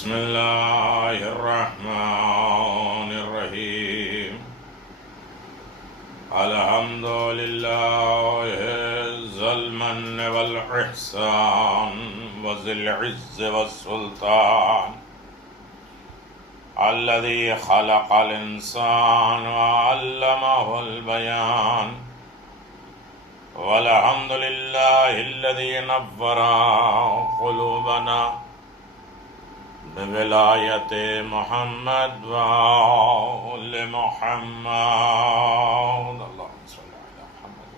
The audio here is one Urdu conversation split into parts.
بسم الله الرحمن الرحيم. الحمد لله ذي المن والإحسان وذي العز والسلطان الذي خلق الإنسان وعلمه البيان. والحمد لله الذي نور قلوبنا بولایت محمد وآل محمد. اللهم صل على محمد.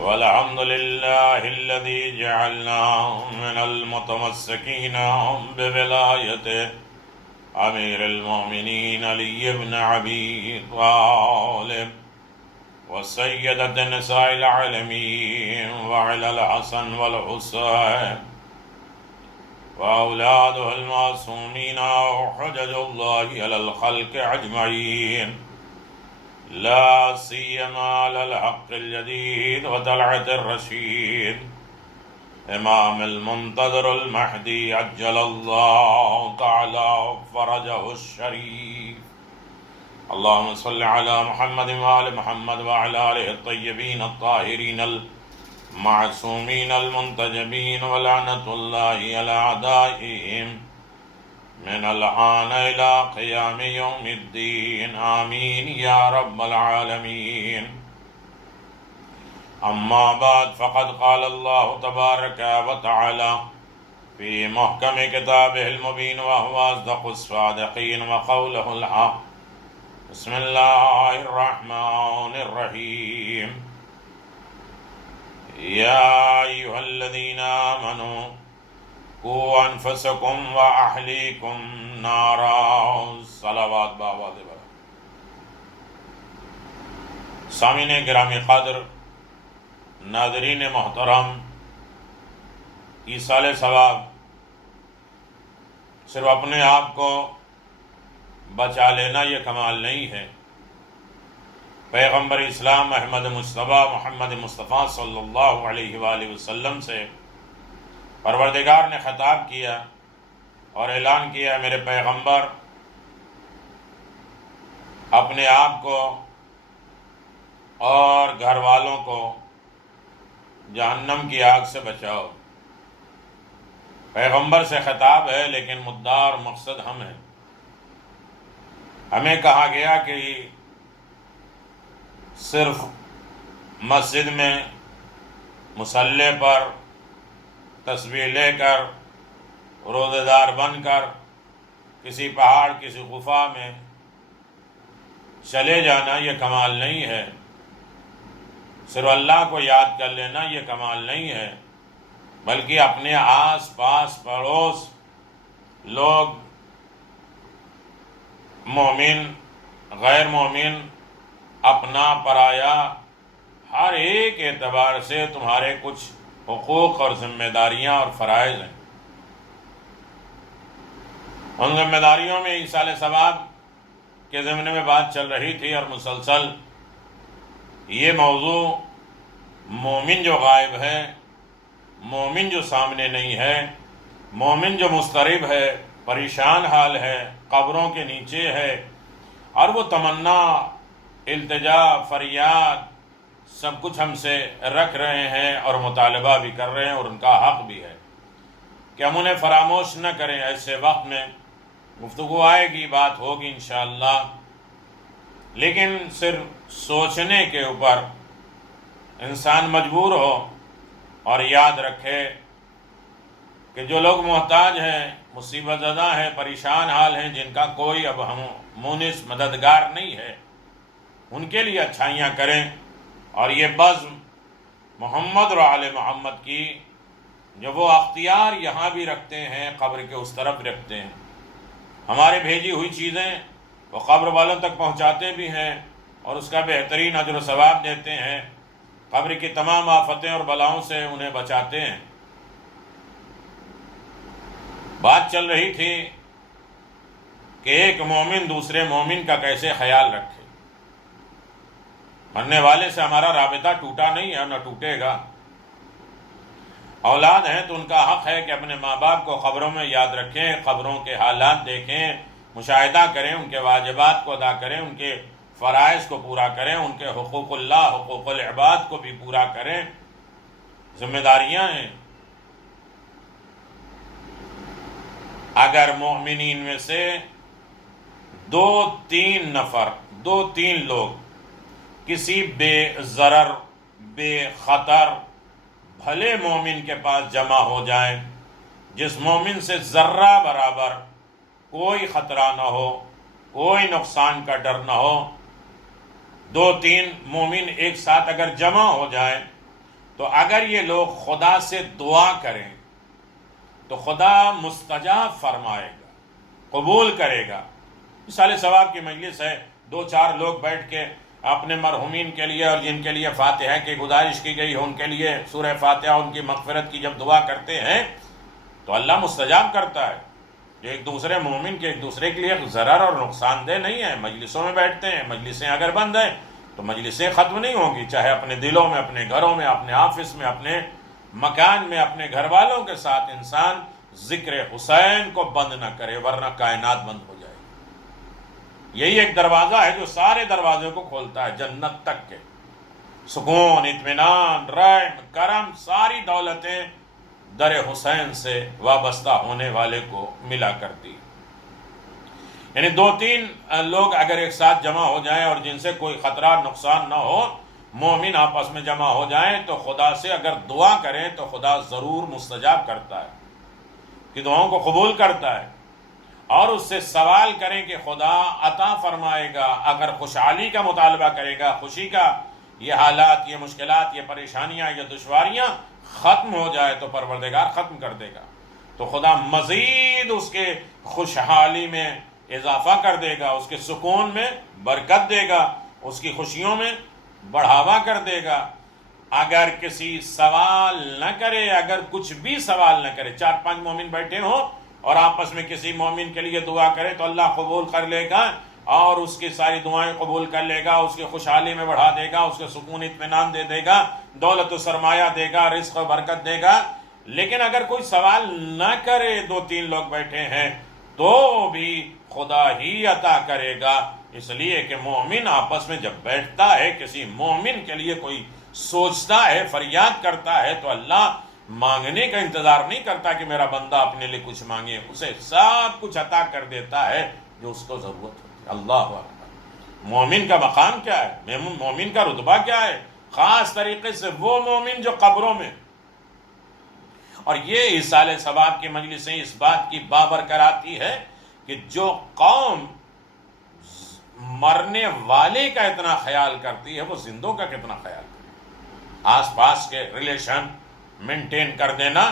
والحمد لله الذي جعلنا من المتمسكين بولایت امیر المؤمنین علی بن ابی طالب وسیدۃ نساء العالمین وعلى الحسن والحسین وأولاده المعصومين وحجج الله على الخلق أجمعين، لا سيما على الحق الجديد وطلعة الرشيد إمام المنتظر المهدي عجل الله تعالى فرجه الشريف. اللهم صل على محمد وآل محمد وعلى آله الطيبين الطاهرين معصومین المنتجبین ولعنت اللہ علی اعدائهم من الآن الى قیام یوم الدین آمین یا رب العالمین. اما بعد فقد قال اللہ تبارک وتعالی فی محکم کتابہ المبین وهو اصدق الصادقین وقولہ الحق. بسم اللہ الرحمن الرحیم. یا ایھا الذین آمنوا قوا انفسکم واہلیکم نارا. صلوات بآواز بلند. سامعین گرامی قدر، ناظرین محترم، ایصال ثواب صرف اپنے آپ کو بچا لینا یہ کمال نہیں ہے. پیغمبر اسلام احمد مصطفیٰ محمد مصطفیٰ صلی اللہ علیہ وآلہ وسلم سے پروردگار نے خطاب کیا اور اعلان کیا، میرے پیغمبر اپنے آپ کو اور گھر والوں کو جہنم کی آگ سے بچاؤ. پیغمبر سے خطاب ہے لیکن مدعا اور مقصد ہم ہیں. ہمیں کہا گیا کہ صرف مسجد میں مصلی پر تسبیح لے کر روزہ دار بن کر کسی پہاڑ کسی غفا میں چلے جانا یہ کمال نہیں ہے. صرف اللہ کو یاد کر لینا یہ کمال نہیں ہے، بلکہ اپنے آس پاس پڑوس لوگ مومن غیر مومن اپنا پرایا ہر ایک اعتبار سے تمہارے کچھ حقوق اور ذمہ داریاں اور فرائض ہیں. ان ذمہ داریوں میں ایصال ثواب کے ضمن میں بات چل رہی تھی اور مسلسل یہ موضوع مومن جو غائب ہے، مومن جو سامنے نہیں ہے، مومن جو مضطرب ہے، پریشان حال ہے، قبروں کے نیچے ہے اور وہ تمنا التجا فریاد سب کچھ ہم سے رکھ رہے ہیں اور مطالبہ بھی کر رہے ہیں اور ان کا حق بھی ہے کہ ہم انہیں فراموش نہ کریں. ایسے وقت میں گفتگو آئے گی، بات ہوگی انشاءاللہ، لیکن صرف سوچنے کے اوپر انسان مجبور ہو اور یاد رکھے کہ جو لوگ محتاج ہیں، مصیبت زدہ ہیں، پریشان حال ہیں، جن کا کوئی اب ہم مونس مددگار نہیں ہے، ان کے لیے اچھائیاں کریں. اور یہ بزم محمد اور آل محمد کی جو وہ اختیار یہاں بھی رکھتے ہیں، قبر کے اس طرف رکھتے ہیں، ہمارے بھیجی ہوئی چیزیں وہ قبر والوں تک پہنچاتے بھی ہیں اور اس کا بہترین اجر و ثواب دیتے ہیں. قبر کی تمام آفتیں اور بلاؤں سے انہیں بچاتے ہیں. بات چل رہی تھی کہ ایک مومن دوسرے مومن کا کیسے خیال رکھے. مرنے والے سے ہمارا رابطہ ٹوٹا نہیں ہے، نہ ٹوٹے گا، اولاد ہیں تو ان کا حق ہے کہ اپنے ماں باپ کو قبروں میں یاد رکھیں، قبروں کے حالات دیکھیں، مشاہدہ کریں، ان کے واجبات کو ادا کریں، ان کے فرائض کو پورا کریں، ان کے حقوق اللہ، حقوق العباد کو بھی پورا کریں، ذمہ داریاں ہیں۔ اگر مومنین میں سے 2-3 نفر، 2-3 لوگ کسی بے ضرر، بے خطر بھلے مومن کے پاس جمع ہو جائیں، جس مومن سے ذرہ برابر کوئی خطرہ نہ ہو، کوئی نقصان کا ڈر نہ ہو، 2-3 مومن ایک ساتھ اگر جمع ہو جائیں تو اگر یہ لوگ خدا سے دعا کریں تو خدا مستجاب فرمائے گا، قبول کرے گا۔ مثال ثواب کی مجلس ہے، 2-4 لوگ بیٹھ کے اپنے مرحومین کے لیے اور جن کے لیے فاتحہ کی گزارش کی گئی ہے ان کے لیے سورہ فاتحہ ان کی مغفرت کی جب دعا کرتے ہیں تو اللہ مستجاب کرتا ہے۔ جو ایک دوسرے مومن کے ایک دوسرے کے لیے ضرر اور نقصان دہ نہیں ہے، مجلسوں میں بیٹھتے ہیں، مجلسیں اگر بند ہیں تو مجلسیں ختم نہیں ہوں گی، چاہے اپنے دلوں میں، اپنے گھروں میں، اپنے آفس میں، اپنے مکان میں، اپنے گھر والوں کے ساتھ انسان ذکر حسین کو بند نہ کرے ورنہ کائنات بند ہو جائے۔ یہی ایک دروازہ ہے جو سارے دروازوں کو کھولتا ہے جنت تک کے، سکون، اطمینان، رحم، کرم، ساری دولتیں در حسین سے وابستہ ہونے والے کو ملا کرتی۔ یعنی 2-3 لوگ اگر ایک ساتھ جمع ہو جائیں اور جن سے کوئی خطرہ نقصان نہ ہو، مومن آپس میں جمع ہو جائیں تو خدا سے اگر دعا کریں تو خدا ضرور مستجاب کرتا ہے، کہ دعاؤں کو قبول کرتا ہے، اور اس سے سوال کریں کہ خدا عطا فرمائے گا۔ اگر خوشحالی کا مطالبہ کرے گا، خوشی کا، یہ حالات، یہ مشکلات، یہ پریشانیاں، یہ دشواریاں ختم ہو جائے تو پروردگار ختم کر دے گا، تو خدا مزید اس کے خوشحالی میں اضافہ کر دے گا، اس کے سکون میں برکت دے گا، اس کی خوشیوں میں بڑھاوا کر دے گا۔ اگر کسی سوال نہ کرے، اگر کچھ بھی سوال نہ کرے، 4-5 مومن بیٹھے ہوں اور آپس میں کسی مومن کے لیے دعا کرے تو اللہ قبول کر لے گا اور اس کی ساری دعائیں قبول کر لے گا، اس کی خوشحالی میں بڑھا دے گا، اس کے سکون اطمینان دے دے گا، دولت و سرمایہ دے گا، رزق و برکت دے گا۔ لیکن اگر کوئی سوال نہ کرے، 2-3 لوگ بیٹھے ہیں، تو بھی خدا ہی عطا کرے گا، اس لیے کہ مومن آپس میں جب بیٹھتا ہے، کسی مومن کے لیے کوئی سوچتا ہے، فریاد کرتا ہے، تو اللہ مانگنے کا انتظار نہیں کرتا کہ میرا بندہ اپنے لیے کچھ مانگے، اسے سب کچھ عطا کر دیتا ہے جو اس کو ضرورت ہوتی ہے۔ اللہ اکبر۔ مومن کا مقام کیا ہے، مومن کا رتبہ کیا ہے؟ خاص طریقے سے وہ مومن جو قبروں میں، اور یہ ایصال ثواب کی مجلسیں اس بات کی بابر کراتی ہے کہ جو قوم مرنے والے کا اتنا خیال کرتی ہے وہ زندوں کا کتنا خیال کرتی ہے۔ آس پاس کے ریلیشن مینٹین کر دینا،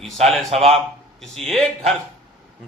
ایصال ثواب، کسی ایک گھر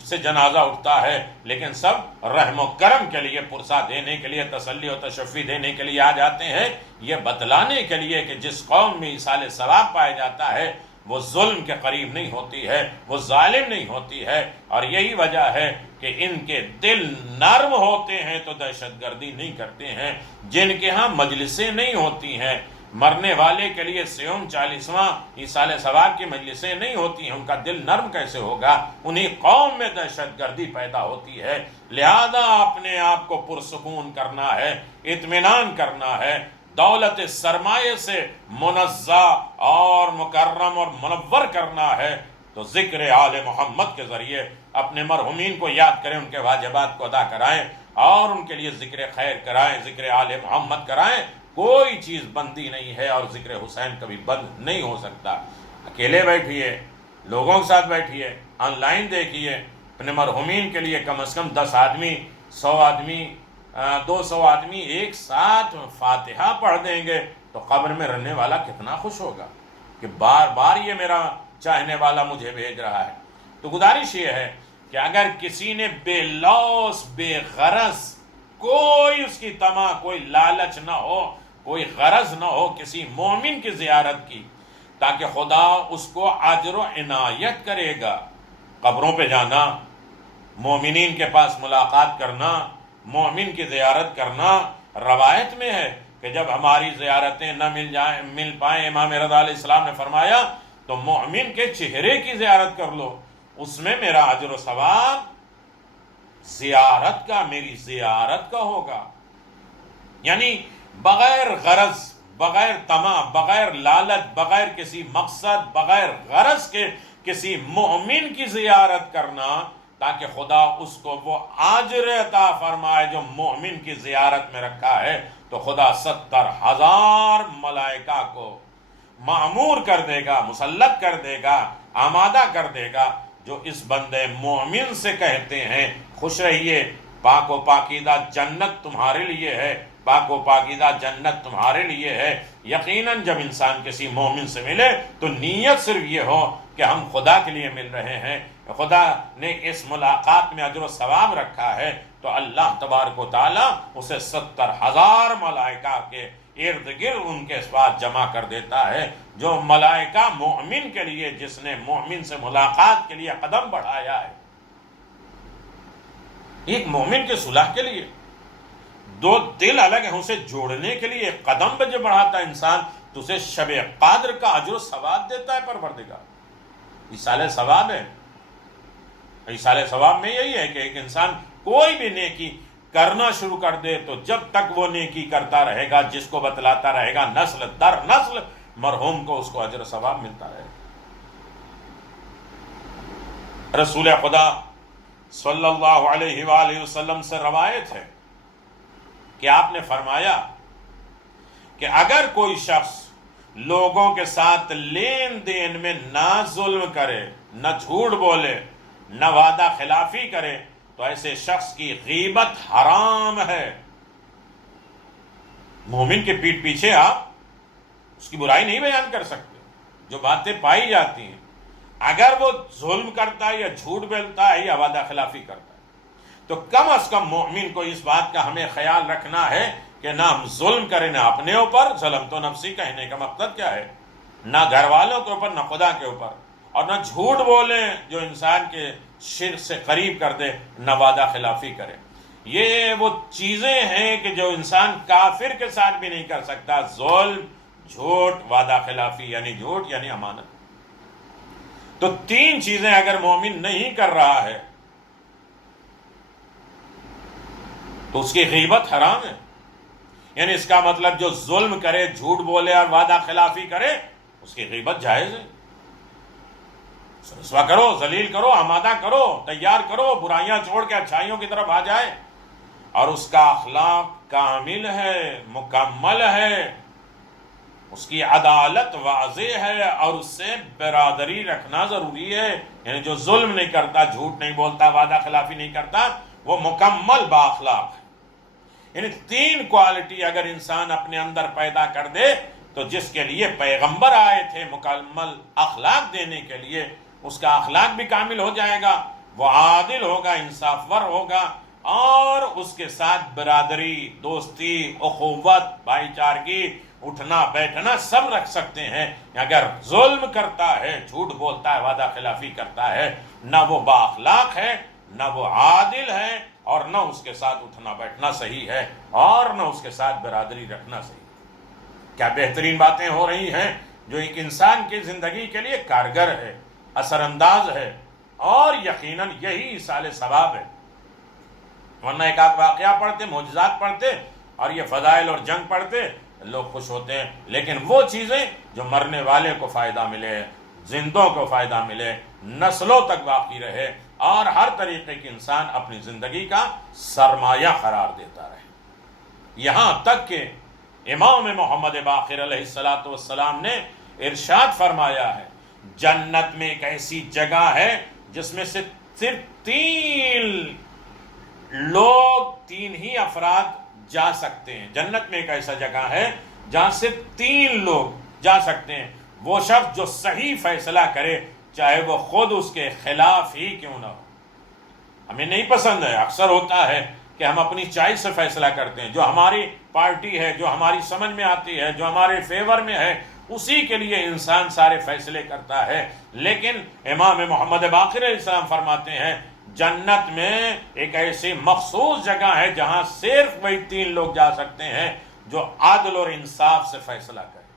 سے جنازہ اٹھتا ہے لیکن سب رحم و کرم کے لیے، پرسہ دینے کے لیے، تسلی و تشفی دینے کے لیے آ جاتے ہیں، یہ بتلانے کے لیے کہ جس قوم میں ایصال ثواب پایا جاتا ہے وہ ظلم کے قریب نہیں ہوتی ہے، وہ ظالم نہیں ہوتی ہے، اور یہی وجہ ہے کہ ان کے دل نرم ہوتے ہیں تو دہشت گردی نہیں کرتے ہیں۔ جن کے ہاں مجلسیں نہیں ہوتی ہیں، مرنے والے کے لیے 40واں ایصال ثواب کی مجلسیں نہیں ہوتی ہیں، ان کا دل نرم کیسے ہوگا؟ انہی قوم میں دہشت گردی پیدا ہوتی ہے۔ لہذا اپنے آپ کو پرسکون کرنا ہے، اطمینان کرنا ہے، دولت سرمایہ سے منزہ اور مکرم اور منور کرنا ہے، تو ذکر آل محمد کے ذریعے اپنے مرحومین کو یاد کریں، ان کے واجبات کو ادا کرائیں اور ان کے لیے ذکر خیر کرائیں، ذکر آل محمد کرائیں۔ کوئی چیز بندی نہیں ہے اور ذکر حسین کبھی بند نہیں ہو سکتا۔ اکیلے بیٹھیے، لوگوں کے ساتھ بیٹھیے، آن لائن دیکھیے، اپنے مرحومین کے لیے کم از کم 10 آدمی، 100 آدمی، 200 آدمی ایک ساتھ فاتحہ پڑھ دیں گے تو قبر میں رہنے والا کتنا خوش ہوگا کہ بار بار یہ میرا چاہنے والا مجھے بھیج رہا ہے۔ تو گزارش یہ ہے کہ اگر کسی نے بے لوث، بے غرض، کوئی اس کی طمع، کوئی لالچ نہ ہو، کوئی غرض نہ ہو کسی مومن کی زیارت کی، تاکہ خدا اس کو اجر و عنایت کرے گا۔ قبروں پہ جانا، مومنین کے پاس ملاقات کرنا، مومن کی زیارت کرنا، روایت میں ہے کہ جب ہماری زیارتیں نہ مل پائیں، امام رضا علیہ السلام نے فرمایا تو تو مومن کے چہرے کی زیارت کر لو، اس میں میرا اجر و ثواب زیارت کا، میری زیارت کا ہوگا. یعنی بغیر غرض، بغیر طمع، بغیر لالچ، بغیر کسی مقصد، بغیر غرض کے کسی مومن کی زیارت کرنا تاکہ خدا اس کو وہ اجر عطا فرمائے جو مومن کی زیارت میں رکھا ہے. تو خدا 70,000 ملائکہ کو معمور کر دے گا، مسلط کر دے گا، آمادہ کر دے گا، جو اس بندے مومن سے کہتے ہیں خوش رہیے، پاک و پاکیزہ جنت تمہارے لیے ہے، پاک و پاکیزہ جنت تمہارے لیے ہے. یقیناً جب انسان کسی مومن سے ملے تو نیت صرف یہ ہو کہ ہم خدا کے لیے مل رہے ہیں، خدا نے اس ملاقات میں اجر و ثواب رکھا ہے، تو اللہ تبارک و تعالیٰ اسے 70,000 ملائکہ کے ارد گرد ان کے ساتھ جمع کر دیتا ہے. جو ملائکہ مومن کے لیے، جس نے مومن سے ملاقات کے لیے قدم بڑھایا ہے، ایک مومن کے صلح کے لیے، دو دل الگ ہیں اسے جوڑنے کے لیے ایک قدم پہ جو بڑھاتا ہے انسان، تو اسے شب قدر کا اجر و ثواب دیتا ہے پروردگار. ایصال ثواب ہے. ایصال ثواب میں یہی ہے کہ ایک انسان کوئی بھی نیکی کرنا شروع کر دے تو جب تک وہ نیکی کرتا رہے گا، جس کو بتلاتا رہے گا، نسل در نسل مرحوم کو اس کو اجر و ثواب ملتا رہے گا. رسول خدا صلی اللہ علیہ وآلہ وسلم سے روایت ہے کہ آپ نے فرمایا کہ اگر کوئی شخص لوگوں کے ساتھ لین دین میں نہ ظلم کرے، نہ جھوٹ بولے، نہ وعدہ خلافی کرے، تو ایسے شخص کی غیبت حرام ہے. مومن کے پیٹھ پیچھے آپ اس کی برائی نہیں بیان کر سکتے. جو باتیں پائی جاتی ہیں، اگر وہ ظلم کرتا ہے یا جھوٹ بولتا ہے یا وعدہ خلافی کرتا ہے، تو کم از کم مومن کو اس بات کا ہمیں خیال رکھنا ہے کہ نہ ہم ظلم کریں، نہ اپنے اوپر. ظلم تو نفسی کہنے کا مقصد کیا ہے؟ نہ گھر والوں کے اوپر، نہ خدا کے اوپر، اور نہ جھوٹ بولیں جو انسان کے شرک سے قریب کر دے، نہ وعدہ خلافی کرے. یہ وہ چیزیں ہیں کہ جو انسان کافر کے ساتھ بھی نہیں کر سکتا. ظلم، جھوٹ، وعدہ خلافی، یعنی جھوٹ یعنی امانت. تو تین چیزیں اگر مومن نہیں کر رہا ہے تو اس کی غیبت حرام ہے. یعنی اس کا مطلب جو ظلم کرے، جھوٹ بولے اور وعدہ خلافی کرے، اس کی غیبت جائز ہے. رسوا کرو، ذلیل کرو، آمادہ کرو، تیار کرو، برائیاں چھوڑ کے اچھائیوں کی طرف آ جائے، اور اس کا اخلاق کامل ہے، مکمل ہے، اس کی عدالت واضح ہے، اور اس سے برادری رکھنا ضروری ہے. یعنی جو ظلم نہیں کرتا، جھوٹ نہیں بولتا، وعدہ خلافی نہیں کرتا، وہ مکمل بااخلاق ہے. یعنی تین کوالٹی اگر انسان اپنے اندر پیدا کر دے تو جس کے لیے پیغمبر آئے تھے مکمل اخلاق دینے کے لیے، اس کا اخلاق بھی کامل ہو جائے گا، وہ عادل ہوگا، انصاف ور ہوگا، اور اس کے ساتھ برادری، دوستی، اخوت، بھائی چارگی، اٹھنا بیٹھنا سب رکھ سکتے ہیں. اگر ظلم کرتا ہے، جھوٹ بولتا ہے، وعدہ خلافی کرتا ہے، نہ وہ بااخلاق ہے، نہ وہ عادل ہے، اور نہ اس کے ساتھ اٹھنا بیٹھنا صحیح ہے، اور نہ اس کے ساتھ برادری رکھنا صحیح ہے. کیا بہترین باتیں ہو رہی ہیں جو ایک انسان کی زندگی کے لیے کارگر ہے، اثر انداز ہے، اور یقیناً یہی ایصال ثواب ہے. ورنہ ایک آدھ واقعہ پڑھتے، معجزات پڑھتے، اور یہ فضائل اور جنگ پڑھتے، لوگ خوش ہوتے ہیں، لیکن وہ چیزیں جو مرنے والے کو فائدہ ملے، زندوں کو فائدہ ملے، نسلوں تک باقی رہے، اور ہر طریقے کے انسان اپنی زندگی کا سرمایہ قرار دیتا رہے. یہاں تک کہ امام محمد باقر علیہ السلام نے ارشاد فرمایا ہے، جنت میں ایک ایسی جگہ ہے جس میں سے صرف تین ہی افراد جا سکتے ہیں. جنت میں ایک ایسا جگہ ہے جہاں صرف 3 لوگ جا سکتے ہیں. وہ شخص جو صحیح فیصلہ کرے، چاہے وہ خود اس کے خلاف ہی کیوں نہ ہو. ہمیں نہیں پسند ہے، اکثر ہوتا ہے کہ ہم اپنی چوائس سے فیصلہ کرتے ہیں، جو ہماری پارٹی ہے، جو ہماری سمجھ میں آتی ہے، جو ہمارے فیور میں ہے، اسی کے لیے انسان سارے فیصلے کرتا ہے. لیکن امام محمد باقر علیہ السلام فرماتے ہیں جنت میں ایک ایسی مخصوص جگہ ہے جہاں صرف وہی 3 لوگ جا سکتے ہیں جو عدل اور انصاف سے فیصلہ کریں.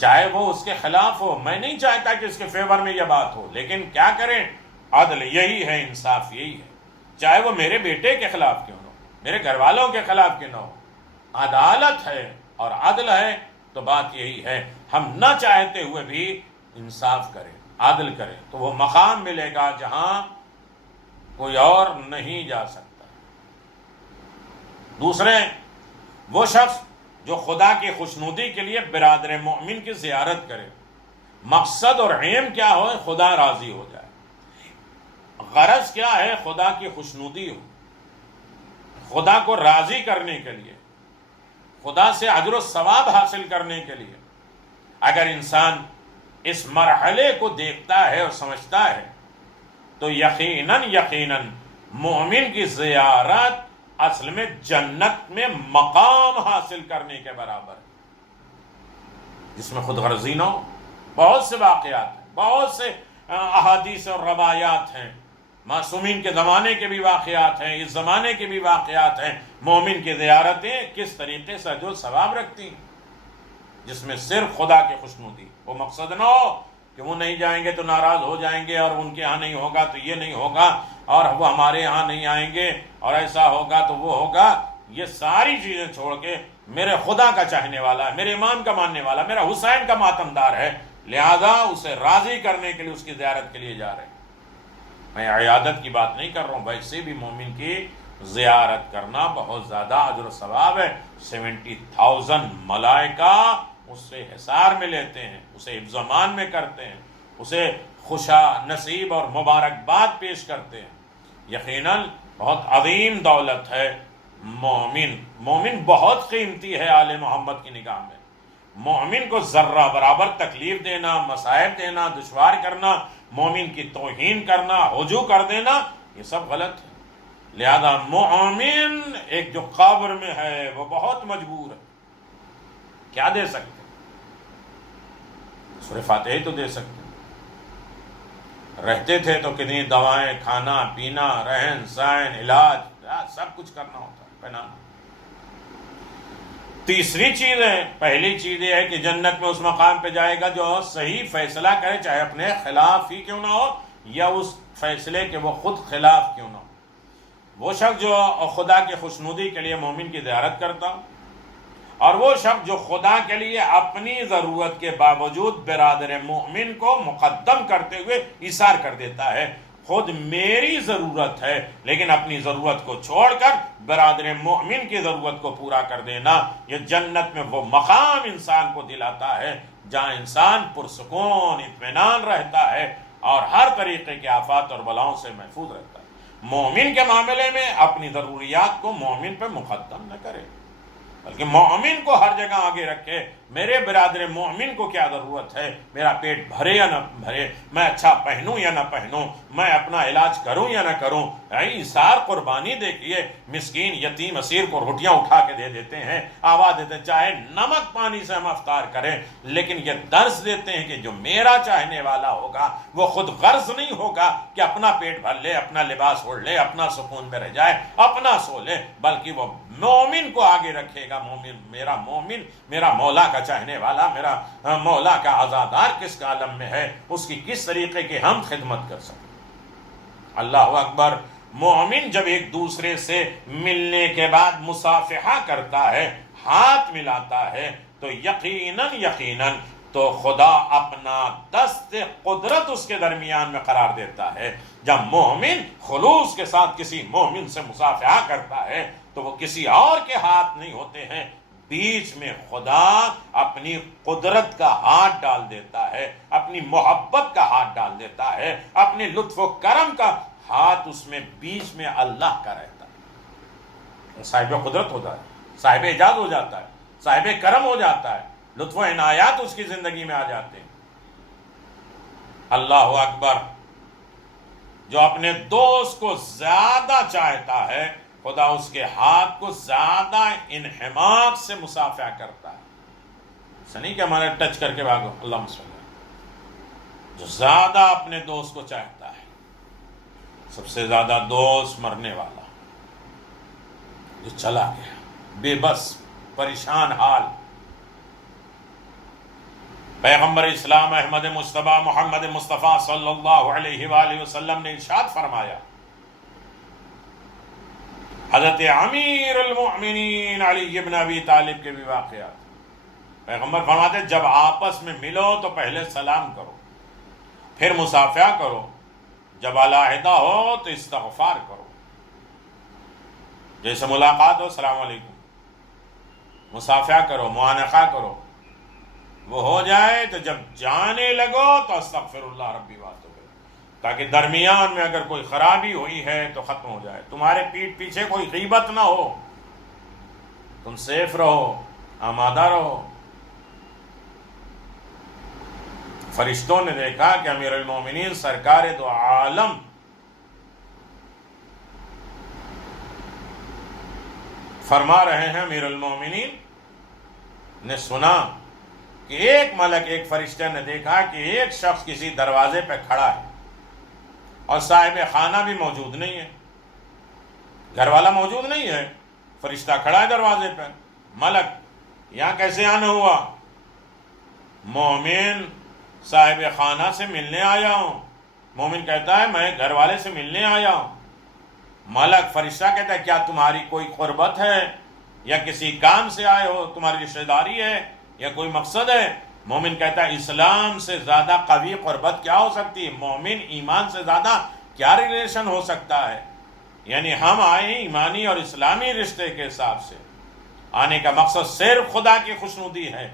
چاہے وہ اس کے خلاف ہو. میں نہیں چاہتا کہ اس کے فیور میں یہ بات ہو، لیکن کیا کریں، عدل یہی ہے، انصاف یہی ہے. چاہے وہ میرے بیٹے کے خلاف کیوں نہ ہو، میرے گھر والوں کے خلاف کیوں نہ ہو، عدالت ہے اور عدل ہے تو بات یہی ہے. ہم نہ چاہتے ہوئے بھی انصاف کریں، عدل کریں، تو وہ مقام ملے گا جہاں کوئی اور نہیں جا سکتا. دوسرے، وہ شخص جو خدا کی خوشنودی کے لیے برادر مومن کی زیارت کرے، مقصد اور عیم کیا ہو، خدا راضی ہو جائے. غرض کیا ہے، خدا کی خوشنودی ہو، خدا کو راضی کرنے کے لیے، خدا سے اجر و ثواب حاصل کرنے کے لیے. اگر انسان اس مرحلے کو دیکھتا ہے اور سمجھتا ہے تو یقیناً مومن کی زیارت اصل میں جنت میں مقام حاصل کرنے کے برابر ہے، جس میں خود غرضی نہ ہو. بہت سے واقعات ہیں، بہت سے احادیث اور روایات ہیں، معصومین کے زمانے کے بھی واقعات ہیں، اس زمانے کے بھی واقعات ہیں. مومن کی زیارتیں کس طریقے سے اجر و ثواب رکھتی ہیں، جس میں صرف خدا کی خوشنودی. وہ مقصد نہ ہو کہ وہ نہیں جائیں گے تو ناراض ہو جائیں گے، اور ان کے ہاں نہیں ہوگا تو یہ نہیں ہوگا، اور وہ ہمارے ہاں نہیں آئیں گے اور ایسا ہوگا تو وہ ہوگا. یہ ساری چیزیں چھوڑ کے میرے خدا کا چاہنے والا ہے، میرے امام کا ماننے والا، میرا حسین کا ماتمدار ہے، لہذا اسے راضی کرنے کے لیے اس کی زیارت کے لیے جا رہے ہیں. میں عیادت کی بات نہیں کر رہا ہوں، ویسے بھی مومن کی زیارت کرنا بہت زیادہ اجر و ثواب ہے. 70,000 ملائکہ اس سے حصار میں لیتے ہیں، اسے حفظ و امان میں کرتے ہیں، اسے خوشا نصیب اور مبارکباد پیش کرتے ہیں. یقیناً بہت عظیم دولت ہے مومن بہت قیمتی ہے آل محمد کی نگاہ میں. مومن کو ذرہ برابر تکلیف دینا، مصائب دینا، دشوار کرنا، مومن کی توہین کرنا، ہجو کر دینا، یہ سب غلط ہے. لہذا مومن ایک جو قبر میں ہے وہ بہت مجبور ہے. کیا دے سکتے؟ سورہ فاتحہ تو دے سکتے. رہتے تھے تو کتنی دوائیں، کھانا پینا، رہن سہن، علاج، سب کچھ کرنا ہوتا ہے، پہنانا. تیسری چیز ہے، پہلی چیز یہ ہے کہ جنت میں اس مقام پہ جائے گا جو صحیح فیصلہ کرے، چاہے اپنے خلاف ہی کیوں نہ ہو یا اس فیصلے کے وہ خود خلاف کیوں نہ ہو. وہ شخص جو خدا کی خوشنودی کے لیے مومن کی زیارت کرتا، اور وہ شخص جو خدا کے لیے اپنی ضرورت کے باوجود برادر مومن کو مقدم کرتے ہوئے ایثار کر دیتا ہے. خود میری ضرورت ہے لیکن اپنی ضرورت کو چھوڑ کر برادر مومن کی ضرورت کو پورا کر دینا، یہ جنت میں وہ مقام انسان کو دلاتا ہے جہاں انسان پرسکون اطمینان رہتا ہے اور ہر طریقے کے آفات اور بلاؤں سے محفوظ رہتا ہے. مومن کے معاملے میں اپنی ضروریات کو مومن پہ مقدم نہ کرے، بلکہ مومن کو ہر جگہ آگے رکھے. میرے برادر مومن کو کیا ضرورت ہے، میرا پیٹ بھرے یا نہ بھرے، میں اچھا پہنوں یا نہ پہنوں، میں اپنا علاج کروں یا نہ کروں. ایثار قربانی دیکھیے، مسکین یتیم اسیر کو روٹیاں اٹھا کے دے دیتے ہیں، آواز دیتے ہیں چاہے نمک پانی سے ہم افطار کریں، لیکن یہ درس دیتے ہیں کہ جو میرا چاہنے والا ہوگا وہ خود غرض نہیں ہوگا کہ اپنا پیٹ بھر لے، اپنا لباس اوڑھ لے، اپنا سکون میں رہ جائے، اپنا سو لے، بلکہ وہ مومن کو آگے رکھے گا. مومن میرا مولا کا چاہنے والا، میرا مولا کا عزادار کس عالم میں ہے، اس کی کس طریقے کی ہم خدمت کر سکیں. اللہ اکبر. مومن جب ایک دوسرے سے ملنے کے بعد مصافحہ کرتا ہے، ہاتھ ملاتا ہے، تو یقیناً تو خدا اپنا دست قدرت اس کے درمیان میں قرار دیتا ہے. جب مومن خلوص کے ساتھ کسی مومن سے مصافحہ کرتا ہے تو وہ کسی اور کے ہاتھ نہیں ہوتے ہیں، بیچ میں خدا اپنی قدرت کا ہاتھ ڈال دیتا ہے، اپنی محبت کا ہاتھ ڈال دیتا ہے، اپنے لطف و کرم کا ہاتھ، اس میں بیچ میں اللہ کا رہتا ہے. صاحب قدرت ہوتا ہے، صاحب اعجاز ہو جاتا ہے، صاحب کرم ہو جاتا ہے، لطف و عنایات اس کی زندگی میں آ جاتے ہیں. اللہ اکبر. جو اپنے دوست کو زیادہ چاہتا ہے خدا اس کے ہاتھ کو زیادہ انحماق سے مصافحہ کرتا ہے. ایسا نہیں کہ ہمارے ٹچ کر کے بھاگو. اللہ صلی اللہ. جو زیادہ اپنے دوست کو چاہتا ہے، سب سے زیادہ دوست مرنے والا جو چلا گیا، بے بس، پریشان حال، پیغمبر اسلام احمد مصطفیٰ محمد مصطفیٰ صلی اللہ علیہ وآلہ وسلم نے ارشاد فرمایا، حضرت امیر المؤمنین علی ابن ابی طالب کے بھی واقعات، پیغمبر فرماتے جب آپس میں ملو تو پہلے سلام کرو، پھر مصافحہ کرو، جب علیحدہ ہو تو استغفار کرو۔ جیسے ملاقات ہو السلام علیکم، مصافحہ کرو، معانقہ کرو، وہ ہو جائے تو جب جانے لگو تو استغفر اللہ ربی واتوب الیہ، تاکہ درمیان میں اگر کوئی خرابی ہوئی ہے تو ختم ہو جائے، تمہارے پیٹھ پیچھے کوئی غیبت نہ ہو، تم سیف رہو، آمادہ رہو۔ فرشتوں نے دیکھا کہ امیر المومنین سرکار دو عالم فرما رہے ہیں، امیر المومنین نے سنا کہ ایک ملک، ایک فرشتے نے دیکھا کہ ایک شخص کسی دروازے پہ کھڑا ہے اور صاحب خانہ بھی موجود نہیں ہے، گھر والا موجود نہیں ہے، فرشتہ کھڑا ہے دروازے پہ۔ ملک یہاں کیسے آنا ہوا؟ مومن صاحب خانہ سے ملنے آیا ہوں۔ مومن کہتا ہے میں گھر والے سے ملنے آیا ہوں۔ ملک فرشتہ کہتا ہے کیا تمہاری کوئی قربت ہے یا کسی کام سے آئے ہو، تمہاری رشتہ داری ہے یا کوئی مقصد ہے؟ مومن کہتا ہے اسلام سے زیادہ قوی قربت کیا ہو سکتی ہے، مومن ایمان سے زیادہ کیا ریلیشن ہو سکتا ہے؟ یعنی ہم آئے ایمانی اور اسلامی رشتے کے حساب سے، آنے کا مقصد صرف خدا کی خوشنودی ہے۔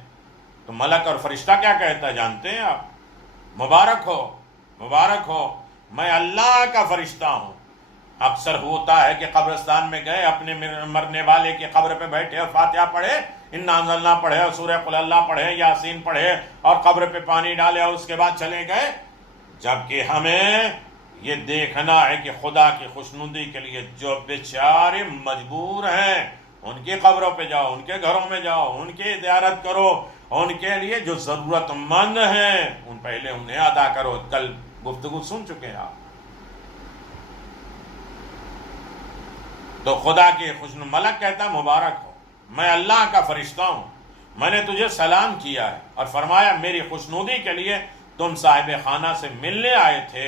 تو ملک اور فرشتہ کیا کہتا ہے جانتے ہیں آپ؟ مبارک ہو، مبارک ہو، میں اللہ کا فرشتہ ہوں۔ اکثر ہوتا ہے کہ قبرستان میں گئے، اپنے مرنے والے کی قبر پہ بیٹھے اور فاتحہ پڑھے، انا انزلنا پڑھے اور سورہ قل اللہ پڑھے، یاسین پڑھے اور قبر پہ پانی ڈالے اور اس کے بعد چلے گئے، جبکہ ہمیں یہ دیکھنا ہے کہ خدا کی خوشنودی کے لیے جو بیچارے مجبور ہیں ان کی قبروں پہ جاؤ، ان کے گھروں میں جاؤ، ان کی زیارت کرو، ان کے لیے جو ضرورت مند ہیں ان پہلے انہیں ادا کرو۔ کل گفتگو سن چکے ہیں آپ۔ تو خدا کی خوشنودی، ملک کہتا ہے مبارک ہو، میں اللہ کا فرشتہ ہوں، میں نے تجھے سلام کیا ہے اور فرمایا میری خوشنودی کے لیے تم صاحب خانہ سے ملنے آئے تھے،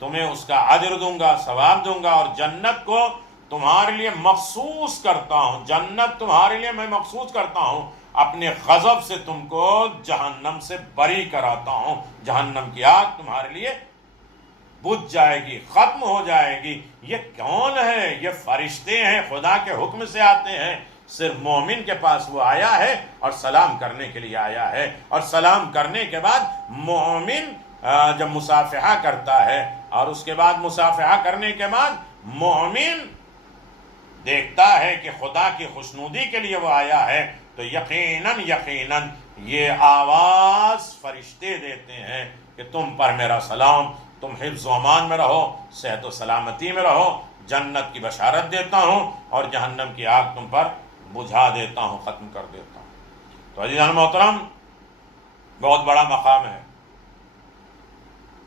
تمہیں اس کا اجر دوں گا، ثواب دوں گا، اور جنت کو تمہارے لیے مخصوص کرتا ہوں، جنت تمہارے لیے میں مخصوص کرتا ہوں، اپنے غضب سے تم کو جہنم سے بری کراتا ہوں، جہنم کی آگ تمہارے لیے بجھ جائے گی، ختم ہو جائے گی۔ یہ کون ہے؟ یہ فرشتے ہیں، خدا کے حکم سے آتے ہیں، صرف مومن کے پاس وہ آیا ہے اور سلام کرنے کے لیے آیا ہے، اور سلام کرنے کے بعد مومن جب مصافحہ کرتا ہے اور اس کے بعد مصافحہ کرنے کے بعد مومن دیکھتا ہے کہ خدا کی خوشنودی کے لیے وہ آیا ہے، تو یقیناً یقیناً یہ آواز فرشتے دیتے ہیں کہ تم پر میرا سلام، تم حفظ و امان میں رہو، صحت و سلامتی میں رہو، جنت کی بشارت دیتا ہوں اور جہنم کی آگ تم پر بجھا دیتا ہوں، ختم کر دیتا ہوں۔ تو عزیزان محترم، بہت بڑا مقام ہے۔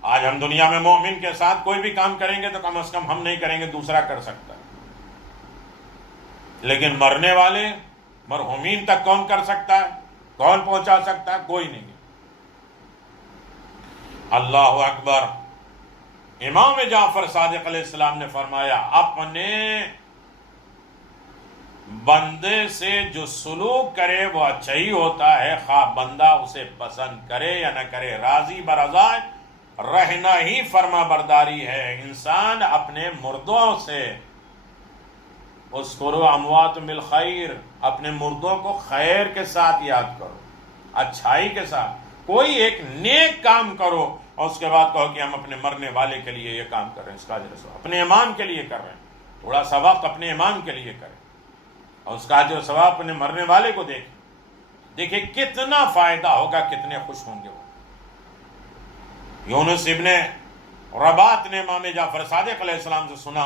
آج ہم دنیا میں مومن کے ساتھ کوئی بھی کام کریں گے تو کم از کم ہم نہیں کریں گے، دوسرا کر سکتا ہے، لیکن مرنے والے مرحومین تک کون کر سکتا ہے؟ کون پہنچا سکتا ہے؟ کوئی نہیں۔ اللہ اکبر۔ امام جعفر صادق علیہ السلام نے فرمایا اپنے بندے سے جو سلوک کرے وہ اچھا ہی ہوتا ہے، خواہ بندہ اسے پسند کرے یا نہ کرے، راضی برضا رہنا ہی فرما برداری ہے۔ انسان اپنے مردوں سے اذکروا اموات بالخیر، اپنے مردوں کو خیر کے ساتھ یاد کرو، اچھائی کے ساتھ، کوئی ایک نیک کام کرو اور اس کے بعد کہو کہ ہم اپنے مرنے والے کے لیے یہ کام کر رہے ہیں، اس کا اجر ثواب اپنے ایمان کے لیے کر رہے ہیں، تھوڑا سا وقت اپنے ایمان کے لیے کریں اور اس کا اجر ثواب اپنے مرنے والے کو دیکھیں کتنا فائدہ ہوگا، کتنے خوش ہوں گے وہ۔ یونس ابن رباط نے امام جعفر صادق علیہ السلام سے سنا،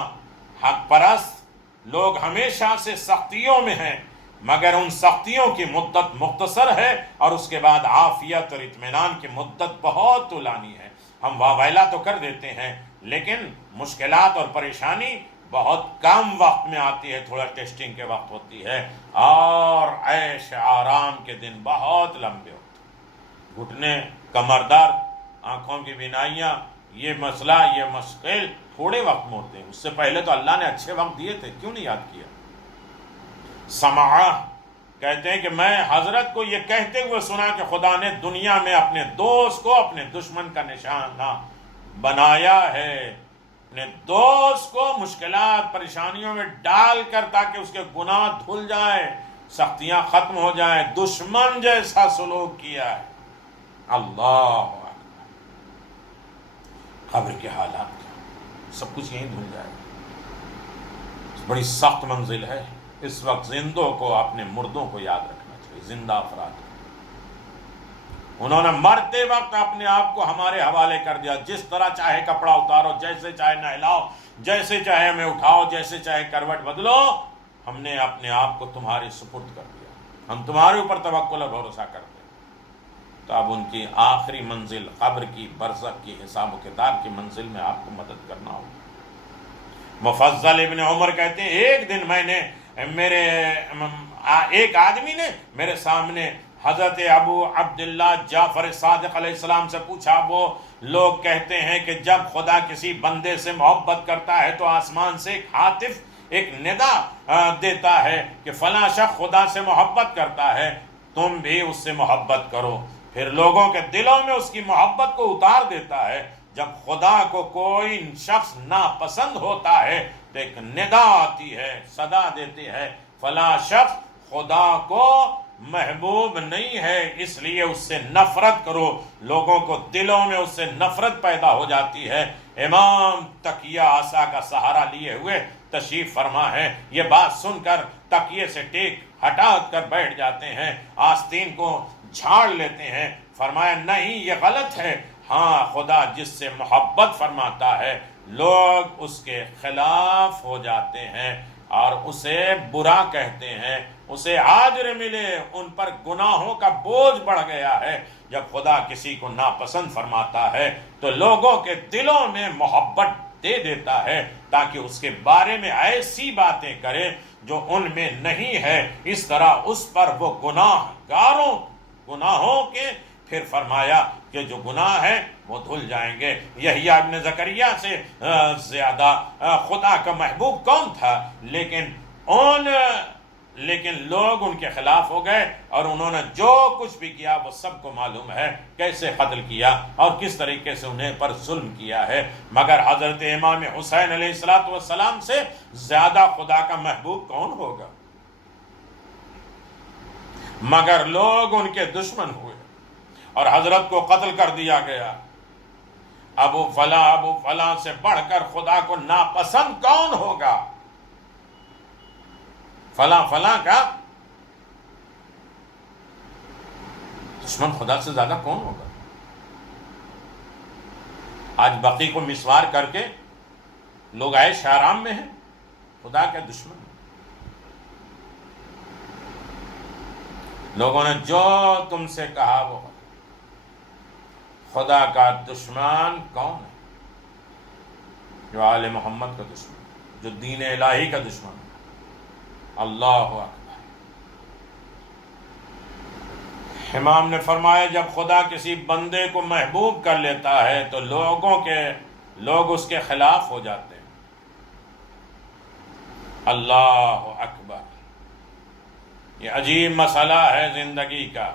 حق پرست لوگ ہمیشہ سے سختیوں میں ہیں، مگر ان سختیوں کی مدت مختصر ہے اور اس کے بعد عافیت اور اطمینان کی مدت بہت طولانی ہے۔ ہم واویلا تو کر دیتے ہیں لیکن مشکلات اور پریشانی بہت کم وقت میں آتی ہے، تھوڑا ٹیسٹنگ کے وقت ہوتی ہے، اور عیش آرام کے دن بہت لمبے ہوتے ہیں۔ گھٹنے، کمر درد، آنکھوں کی بینائیاں، یہ مسئلہ، یہ مشکل تھوڑے وقت میں ہوتے ہیں، اس سے پہلے تو اللہ نے اچھے وقت دیے تھے، کیوں نہیں یاد کیا؟ سمعہ کہتے ہیں کہ میں حضرت کو یہ کہتے ہوئے سنا کہ خدا نے دنیا میں اپنے دوست کو اپنے دشمن کا نشانہ بنایا ہے، اپنے دوست کو مشکلات پریشانیوں میں ڈال کر تاکہ اس کے گناہ دھل جائیں، سختیاں ختم ہو جائیں، دشمن جیسا سلوک کیا ہے۔ اللہ اکبر، قبر کے حالات سب کچھ یہیں دھل جائے گا، بڑی سخت منزل ہے۔ اس وقت زندوں کو اپنے مردوں کو یاد رکھنا چاہیے، زندہ افراد، انہوں نے مرتے وقت اپنے آپ کو ہمارے حوالے کر دیا، جس طرح چاہے کپڑا اتارو، جیسے چاہے نہلاؤ، جیسے چاہے ہمیں اٹھاؤ، جیسے چاہے کروٹ بدلو، ہم نے اپنے آپ کو تمہارے سپرد کر دیا، ہم تمہارے اوپر توکل اور بھروسہ کرتے ہیں۔ تو اب ان کی آخری منزل قبر کی، برزخ کی، حساب و کتاب کی منزل میں آپ کو مدد کرنا ہوگا۔ مفضل ابن عمر کہتے ہیں ایک دن میں نے ایک آدمی نے میرے سامنے حضرت ابو عبداللہ جعفر صادق علیہ السلام سے پوچھا، وہ لوگ کہتے ہیں کہ جب خدا کسی بندے سے محبت کرتا ہے تو آسمان سے ایک ہاتف، ایک ندا دیتا ہے کہ فلاں شخص خدا سے محبت کرتا ہے، تم بھی اس سے محبت کرو، پھر لوگوں کے دلوں میں اس کی محبت کو اتار دیتا ہے۔ جب خدا کو کوئی شخص ناپسند ہوتا ہے تو ایک ندا آتی ہے، صدا دیتی ہے، فلاں شخص خدا کو محبوب نہیں ہے، اس لیے اس سے نفرت کرو، لوگوں کو دلوں میں اس سے نفرت پیدا ہو جاتی ہے۔ امام تکیہ عصا کا سہارا لیے ہوئے تشریف فرما ہے، یہ بات سن کر تکیے سے ٹیک ہٹا کر بیٹھ جاتے ہیں، آستین کو جھاڑ لیتے ہیں، فرمایا نہیں یہ غلط ہے، ہاں خدا جس سے محبت فرماتا ہے لوگ اس کے خلاف ہو جاتے ہیں اور اسے برا کہتے ہیں، اسے آجر ملے، ان پر گناہوں کا بوجھ بڑھ گیا ہے۔ جب خدا کسی کو ناپسند فرماتا ہے تو لوگوں کے دلوں میں محبت دے دیتا ہے تاکہ اس کے بارے میں ایسی باتیں کرے جو ان میں نہیں ہے، اس طرح اس پر وہ گناہوں کے پھر فرمایا کہ جو گناہ ہیں وہ دھل جائیں گے۔ یحییٰ ابن زکریا سے زیادہ خدا کا محبوب کون تھا، لیکن لوگ ان کے خلاف ہو گئے اور انہوں نے جو کچھ بھی کیا وہ سب کو معلوم ہے، کیسے قتل کیا اور کس طریقے سے انہیں پر ظلم کیا ہے۔ مگر حضرت امام حسین علیہ السلام سے زیادہ خدا کا محبوب کون ہوگا؟ مگر لوگ ان کے دشمن ہوئے اور حضرت کو قتل کر دیا گیا۔ ابو فلاں سے بڑھ کر خدا کو ناپسند کون ہوگا؟ فلاں کا دشمن خدا سے زیادہ کون ہوگا؟ آج بقی کو مسوار کر کے لوگ عیش آرام میں ہیں، خدا کے دشمن۔ لوگوں نے جو تم سے کہا وہ خدا کا دشمن کون ہے؟ جو آل محمد کا دشمن، جو دین الہی کا دشمن ہے۔ اللہ اکبر۔ امام نے فرمایا جب خدا کسی بندے کو محبوب کر لیتا ہے تو لوگ اس کے خلاف ہو جاتے ہیں۔ اللہ اکبر۔ یہ عجیب مسئلہ ہے زندگی کا،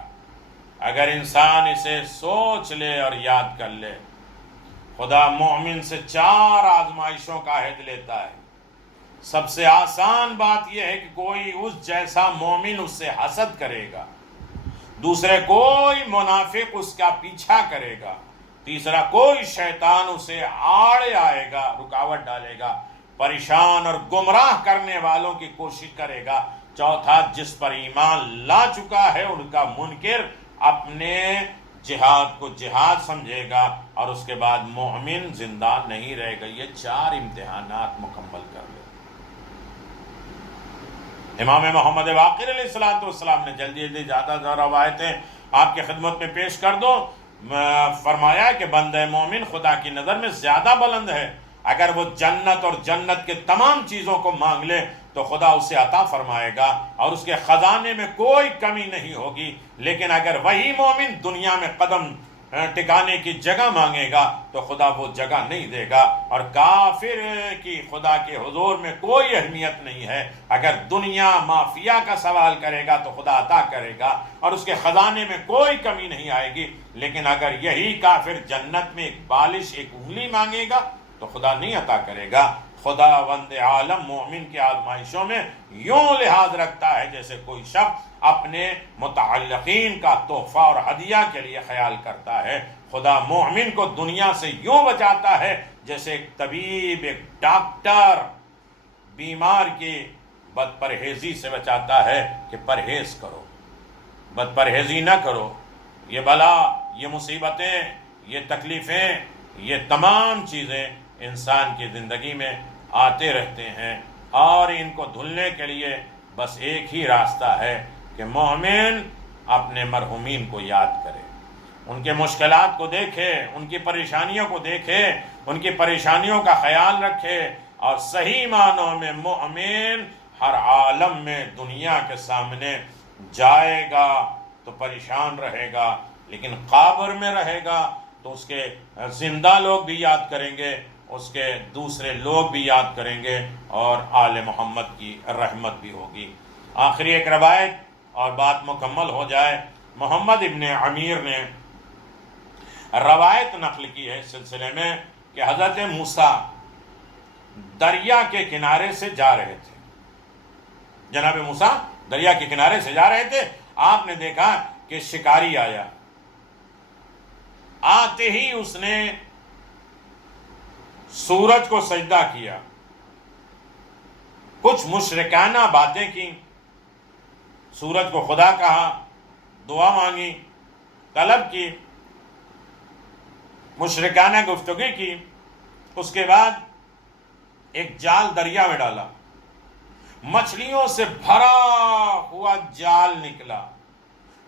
اگر انسان اسے سوچ لے اور یاد کر لے۔ خدا مومن سے 4 آزمائشوں کا عہد لیتا ہے۔ سب سے آسان بات یہ ہے کہ کوئی اس جیسا مومن اس سے حسد کرے گا، دوسرے کوئی منافق اس کا پیچھا کرے گا، تیسرا کوئی شیطان اسے آڑے آئے گا، رکاوٹ ڈالے گا، پریشان اور گمراہ کرنے والوں کی کوشش کرے گا، چوتھا جس پر ایمان لا چکا ہے ان کا منکر اپنے جہاد کو جہاد سمجھے گا اور اس کے بعد مومن زندہ نہیں رہے گا۔ یہ 4 امتحانات مکمل کر لے۔ امام محمد باقر علیہ السلام نے جلدی زیادہ روایتیں آپ کی خدمت میں پیش کر دو۔ فرمایا کہ بندہ مومن خدا کی نظر میں زیادہ بلند ہے، اگر وہ جنت اور جنت کے تمام چیزوں کو مانگ لے تو خدا اسے عطا فرمائے گا اور اس کے خزانے میں کوئی کمی نہیں ہوگی. لیکن اگر وہی مومن دنیا میں قدم ٹکانے کی جگہ مانگے گا تو خدا وہ جگہ نہیں دے گا. اور کافر کی خدا کے حضور میں کوئی اہمیت نہیں ہے. اگر دنیا مافیا کا سوال کرے گا تو خدا عطا کرے گا اور اس کے خزانے میں کوئی کمی نہیں آئے گی. لیکن اگر یہی کافر جنت میں ایک بالش ایک انگلی مانگے گا تو خدا نہیں عطا کرے گا. خداوند عالم مومن کی آزمائشوں میں یوں لحاظ رکھتا ہے جیسے کوئی شخص اپنے متعلقین کا تحفہ اور ہدیہ کے لیے خیال کرتا ہے. خدا مومن کو دنیا سے یوں بچاتا ہے جیسے ایک طبیب ایک ڈاکٹر بیمار کی بد پرہیزی سے بچاتا ہے کہ پرہیز کرو، بد پرہیزی نہ کرو. یہ بلا، یہ مصیبتیں، یہ تکلیفیں، یہ تمام چیزیں انسان کی زندگی میں آتے رہتے ہیں اور ان کو دھلنے کے لیے بس ایک ہی راستہ ہے کہ مومن اپنے مرحومین کو یاد کرے، ان کے مشکلات کو دیکھے، ان کی پریشانیوں کو دیکھے، ان کی پریشانیوں کا خیال رکھے. اور صحیح معنوں میں مومن ہر عالم میں دنیا کے سامنے جائے گا تو پریشان رہے گا، لیکن قبر میں رہے گا تو اس کے زندہ لوگ بھی یاد کریں گے، اس کے دوسرے لوگ بھی یاد کریں گے اور آل محمد کی رحمت بھی ہوگی. آخری ایک روایت اور بات مکمل ہو جائے. محمد ابن عمیر نے روایت نقل کی ہے اس سلسلے میں کہ حضرت موسیٰ دریا کے کنارے سے جا رہے تھے. جناب موسیٰ دریا کے کنارے سے جا رہے تھے. آپ نے دیکھا کہ شکاری آیا. آتے ہی اس نے سورج کو سجدہ کیا، کچھ مشرکانہ باتیں کی، سورج کو خدا کہا، دعا مانگی، طلب کی، مشرکانہ گفتگو کی. اس کے بعد ایک جال دریا میں ڈالا، مچھلیوں سے بھرا ہوا جال نکلا،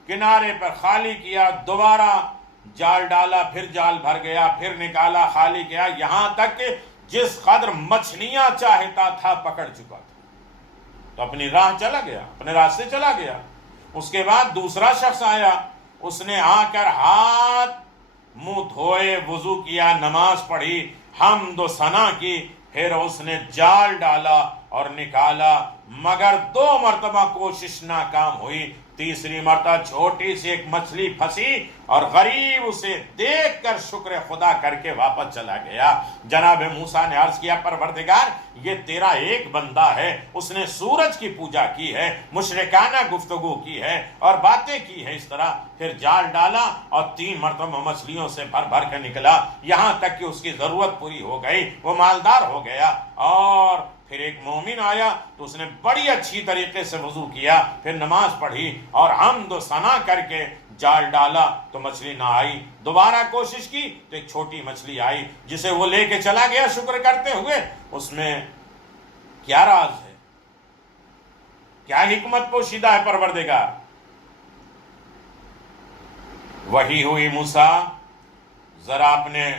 کنارے پر خالی کیا، دوبارہ جال ڈالا، پھر جال بھر گیا، پھر نکالا، خالی کیا، یہاں تک کہ جس قدر مچھلیاں چاہتا تھا پکڑ چکا تھا. تو اپنی راہ چلا گیا، اپنے راستے چلا گیا. اس کے بعد دوسرا شخص آیا، اس نے آ کر ہاتھ منہ دھوئے، وضو کیا، نماز پڑھی، حمد و ثنا کی، پھر اس نے جال ڈالا اور نکالا، مگر 2 مرتبہ کوشش ناکام ہوئی. تیسری مرتبہ چھوٹی سی ایک مچھلی پھنسی اور غریب اسے دیکھ کر شکر خدا کر کے واپس چلا گیا. جناب موسیٰ نے عرض کیا پروردگار یہ تیرا ایک بندہ ہے، اس نے سورج کی پوجا کی ہے، مشرکانہ گفتگو کی ہے اور باتیں کی ہے اس طرح، پھر جال ڈالا اور 3 مرتبہ مچھلیوں سے بھر بھر کر نکلا، یہاں تک کہ اس کی ضرورت پوری ہو گئی، وہ مالدار ہو گیا. اور پھر ایک مومن آیا تو اس نے بڑی اچھی طریقے سے وضو کیا، پھر نماز پڑھی اور حمد و ثنا کر کے جال ڈالا تو مچھلی نہ آئی. دوبارہ کوشش کی تو ایک چھوٹی مچھلی آئی جسے وہ لے کے چلا گیا شکر کرتے ہوئے. اس میں کیا راز ہے، کیا حکمت پوشیدہ ہے پروردگار؟ وہی ہوئی موسیٰ ذرا اپنے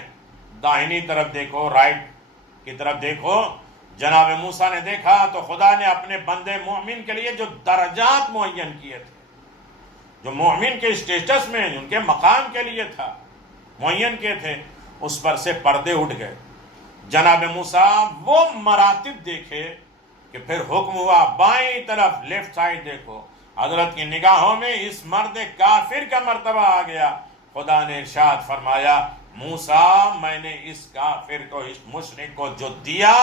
داہنی طرف دیکھو، رائٹ کی طرف دیکھو. جناب موسیٰ نے دیکھا تو خدا نے اپنے بندے مومن کے لیے جو درجات معین کیے تھے، جو مومن کے اسٹیٹس میں ان کے مقام کے لیے تھا معین کیے تھے، اس پر سے پردے اٹھ گئے. جناب موسیٰ وہ مراتب دیکھے کہ پھر حکم ہوا بائیں طرف لیفٹ سائڈ دیکھو. حضرت کی نگاہوں میں اس مرد کافر کا مرتبہ آ گیا. خدا نے ارشاد فرمایا موسیٰ میں نے اس کافر کو، اس مشرک کو جو دیا،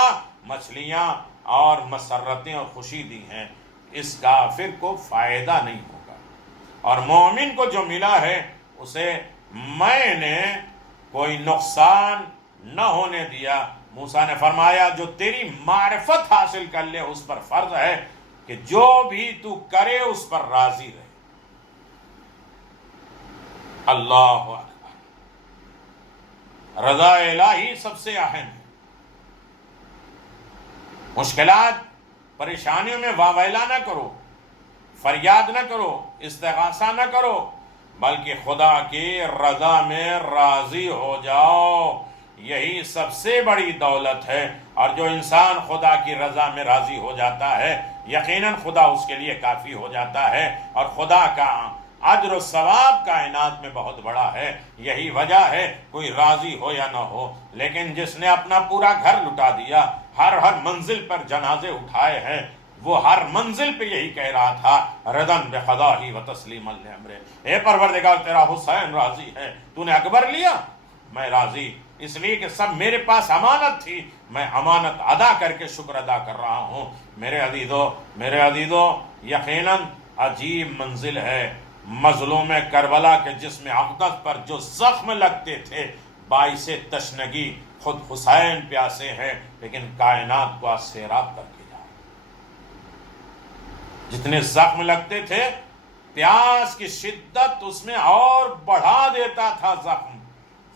مچھلیاں اور مسرتیں اور خوشی دی ہیں، اس کافر کو فائدہ نہیں ہوگا، اور مومن کو جو ملا ہے اسے میں نے کوئی نقصان نہ ہونے دیا. موسیٰ نے فرمایا جو تیری معرفت حاصل کر لے اس پر فرض ہے کہ جو بھی تو کرے اس پر راضی رہے. اللہ اکبر. رضا الہی سب سے اہم ہے. مشکلات پریشانیوں میں واویلا نہ کرو، فریاد نہ کرو، استغاثہ نہ کرو، بلکہ خدا کی رضا میں راضی ہو جاؤ. یہی سب سے بڑی دولت ہے، اور جو انسان خدا کی رضا میں راضی ہو جاتا ہے یقیناً خدا اس کے لیے کافی ہو جاتا ہے، اور خدا کا اجر و ثواب کائنات میں بہت بڑا ہے۔ یہی وجہ ہے کوئی راضی ہو یا نہ ہو، لیکن جس نے اپنا پورا گھر لٹا دیا، ہر منزل پر جنازے اٹھائے ہیں، وہ ہر منزل پہ یہی کہہ رہا تھا ردن بقضاہ و تسلیما لامرہ، اے پروردگار تیرا حسین راضی ہے، تو نے اکبر لیا، میں راضی، اس لیے کہ سب میرے پاس امانت تھی، میں امانت ادا کر کے شکر ادا کر رہا ہوں۔ میرے عزیزو یقیناً عجیب منزل ہے مظلوم کربلا کے جسم اقدس پر جو زخم لگتے تھے باعث تشنگی، خود حسین پیاسے ہیں لیکن کائنات کو سیراب کر کے جا رہے، جتنے زخم لگتے تھے پیاس کی شدت اس میں اور بڑھا دیتا تھا زخم،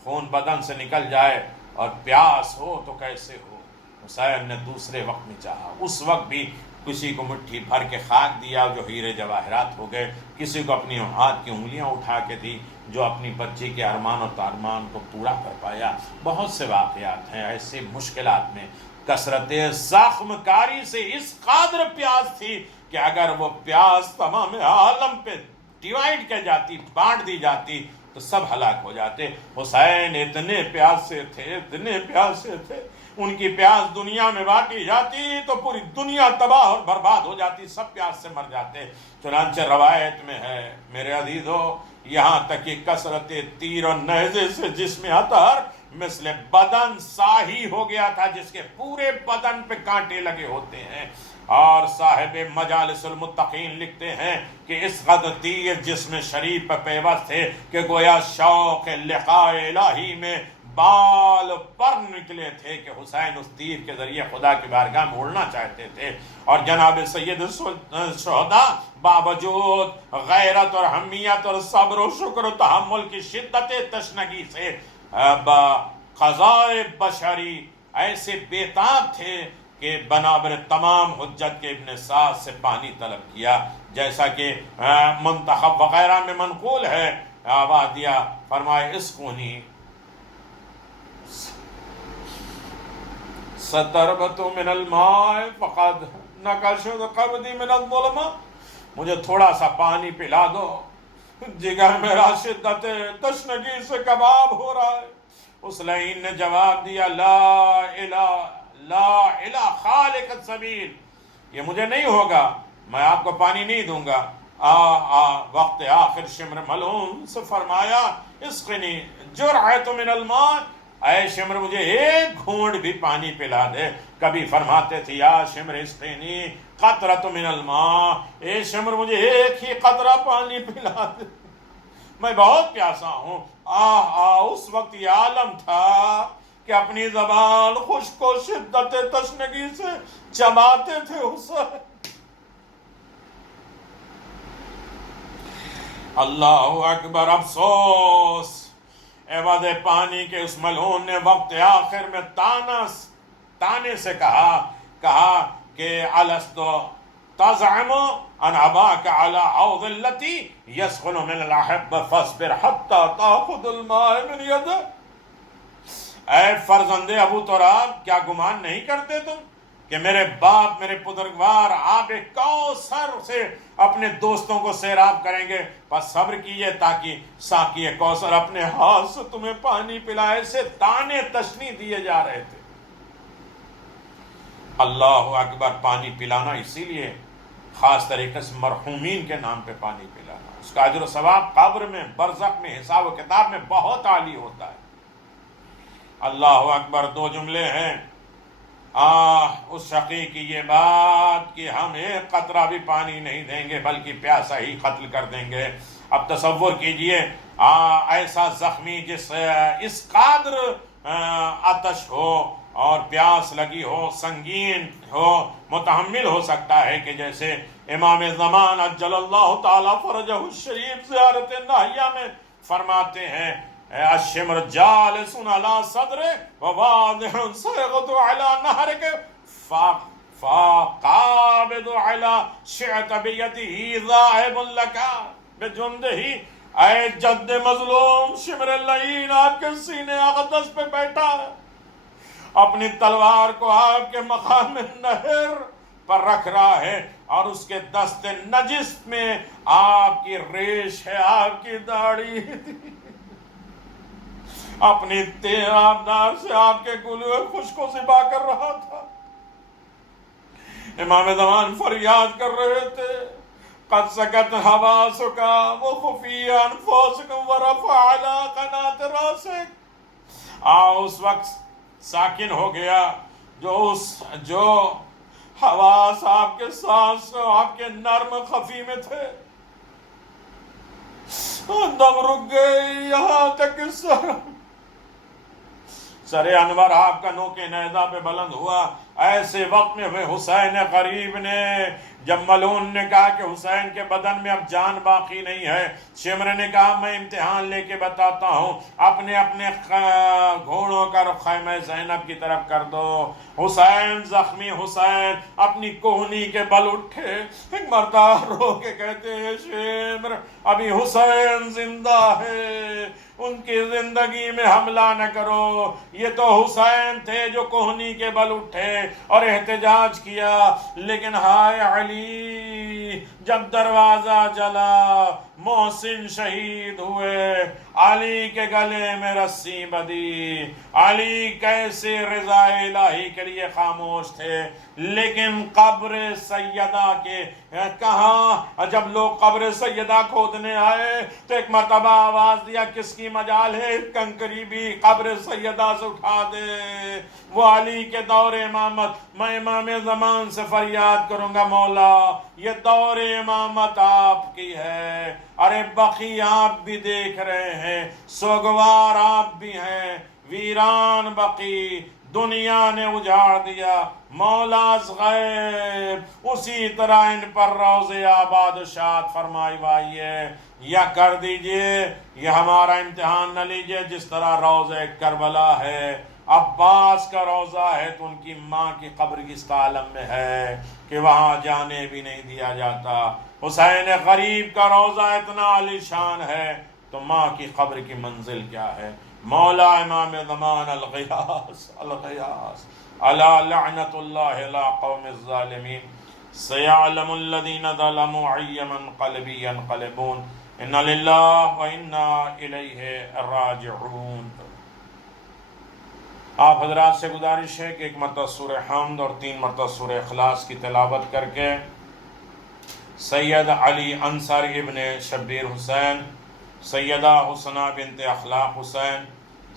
خون بدن سے نکل جائے اور پیاس ہو تو کیسے ہو۔ حسین نے دوسرے وقت میں چاہا، اس وقت بھی کسی کو مٹھی بھر کے خاک دیا جو ہیرے جواہرات ہو گئے، کسی کو اپنی ہاتھ کی انگلیاں اٹھا کے دی جو اپنی بچی کے ارمان و تارمان کو پورا کر پایا۔ بہت سے واقعات ہیں ایسے مشکلات میں، کثرت زخم کاری سے اس قدر پیاس تھی کہ اگر وہ پیاس تمام عالم پہ ڈیوائڈ کی جاتی، بانٹ دی جاتی تو سب ہلاک ہو جاتے۔ حسین اتنے پیاسے تھے، اتنے پیاسے تھے، ان کی پیاس دنیا میں بانٹی جاتی تو پوری دنیا تباہ اور برباد ہو جاتی، سب پیاس سے مر جاتے۔ چنانچہ روایت میں ہے میرے عزیزو، یہاں تک کہ کثرت تیر و نیزے سے جسم اطہر مثل بدن ساہی ہو گیا تھا، جس کے پورے بدن پہ کانٹے لگے ہوتے ہیں، اور صاحب مجالس المتقین لکھتے ہیں کہ اس قدر تیر جسم شریف پر پیوست تھے کہ گویا شوق لقاء الہی میں بال پر نکلے تھے کہ حسین اس تیر کے ذریعے خدا کی بارگاہ میں اڑنا چاہتے تھے، اور جناب سید الشہداء باوجود غیرت اور حمیت اور صبر و شکر و تحمل کی شدت تشنگی سے قضاء بشری ایسے بیتاب تھے کہ بنابر تمام حجت کے ابن سعد سے پانی طلب کیا، جیسا کہ منتخب وغیرہ میں منقول ہے، آواز دیا، فرمائے اسقونی ستربت من الماء فقد نکشت قبضی من الظلم، مجھے تھوڑا سا پانی پلا دو، جگر میرا شدت تشنگی سے کباب ہو رہا ہے۔ اس لعین نے جواب دیا، لا الہ خالق السبیل، یہ مجھے نہیں ہوگا، میں آپ کو پانی نہیں دوں گا۔ وقت آخر شمر ملعون سے فرمایا، اسقنی جرعۃ من الماء، اے شمر مجھے ایک گھونٹ بھی پانی پلا دے۔ کبھی فرماتے تھے یا شمر اسقنی قطرۃ من الماء، اے شمر مجھے ایک ہی قطرہ پانی پلا دے، میں بہت پیاسا ہوں۔ اس وقت یہ عالم تھا کہ اپنی زبان خشک و شدت تشنگی سے چباتے تھے حسین۔ اللہ اکبر، افسوس عوض پانی کے اس ملعون نے وقت آخر میں تانے سے کہا کہ الست تزعم ان اباك على عوض التي يسخن من الاحب فاصبر حتى تاخذ الماء من يده، اے فرزند ابو تراب، کیا گمان نہیں کرتے تم کہ میرے باپ میرے بزرگوار آب کوثر سے اپنے دوستوں کو سیراب کریں گے؟ بس صبر کیجئے تاکہ ساقی کوثر اپنے ہاتھ سے تمہیں پانی پلائے۔ سے تانے تشنی دیے جا رہے تھے۔ اللہ اکبر، پانی پلانا اسی لیے خاص طریقے سے مرحومین کے نام پہ پانی پلانا، اس کا اجر و ثواب قبر میں، برزخ میں، حساب و کتاب میں بہت عالی ہوتا ہے۔ اللہ اکبر، دو جملے ہیں، اس شقی کی یہ بات کہ ہم ایک قطرہ بھی پانی نہیں دیں گے بلکہ پیاسا ہی قتل کر دیں گے۔ اب تصور کیجئے ایسا زخمی جس اس قدر آتش ہو اور پیاس لگی ہو، سنگین ہو، متحمل ہو سکتا ہے کہ جیسے امام زمان عجل اللہ تعالی فرجہ الشریف زیارت ناہیہ میں فرماتے ہیں، الشمر جالس علی صدر وواضح سیغد علی نہرک فقابض علی شعتبیتہ ذاہب لکا بجندہ اے جد مظلوم شمر لعین آپ کے سینے اقدس پہ بیٹھا ہے، اپنی تلوار کو آپ کے مقام نہر پر رکھ رہا ہے، اور اس کے دست نجس میں آپ کی ریش ہے، آپ کی داڑھی اپنی تیرابدار سے آپ کے گلوے خشک کو ذبح کر رہا تھا۔ امام زمان فریاد کر رہے تھے، قد سکت حواسک وخفی انفسکم ورفع علی قنات راسک، اس وقت ساکن ہو گیا جو حواس آپ کے سانس آپ کے نرم خفی میں تھے، دم رک گئے، یہاں تک سر انور آپ کا نوک نیزہ پہ بلند ہوا۔ ایسے وقت میں حسین غریب نے، جب ملعون نے کہا کہ حسین کے بدن میں اب جان باقی نہیں ہے، شمر نے کہا میں امتحان لے کے بتاتا ہوں، اپنے اپنے گھوڑوں کا رخ خیمہ زینب کی طرف کر دو۔ حسین زخمی حسین اپنی کوہنی کے بل اٹھے، ایک مرتبہ رو کے کہتے ہیں شمر ابھی حسین زندہ ہے، ان کی زندگی میں حملہ نہ کرو، یہ تو حسین تھے جو کوہنی کے بل اٹھے اور احتجاج کیا، لیکن ہائے علی جب دروازہ جلا، محسن شہید ہوئے، علی کے گلے میں رسی بدی، علی کیسے رضا الہی کے لیے خاموش تھے، لیکن قبر سیدہ کے کہاں جب لوگ قبر سیدہ کھودنے آئے تو ایک مرتبہ آواز دیا کس کی مجال ہے، کنکری بھی قبر سیدہ سے اٹھا دے، وہ علی کے دور امامت، میں امام زمان سے فریاد کروں گا مولا یہ دور امامت آپ کی ہے، ارے بقی آپ بھی دیکھ رہے ہیں، سوگوار آپ بھی ہیں، ویران بقی دنیا نے اجاڑ دیا، مولاز غیب اسی طرح ان پر روز آباد و شاد فرمائی وائی ہے، یا کر دیجئے، یہ ہمارا امتحان نہ لیجئے، جس طرح روز کربلا ہے، عباس کا روزہ ہے تو ان کی ماں کی قبر کس عالم میں ہے کہ وہاں جانے بھی نہیں دیا جاتا، حسین غریب کا روزہ اتنا عالی شان ہے تو ماں کی قبر کی منزل کیا ہے۔ مولا امام زمان الغیاث الغیاث الا لعنت اللہ علی قوم الظالمین، سیعلم الذین ظلموا ای منقلب ینقلبون، انا للہ و انا الیہ راجعون۔ آپ حضرات سے گزارش ہے کہ ایک مرتبہ سورہ حمد اور 3 مرتبہ سورہ اخلاص کی تلاوت کر کے سید علی انصار ابن شبیر حسین، سیدہ حسنہ بنت اخلاق حسین،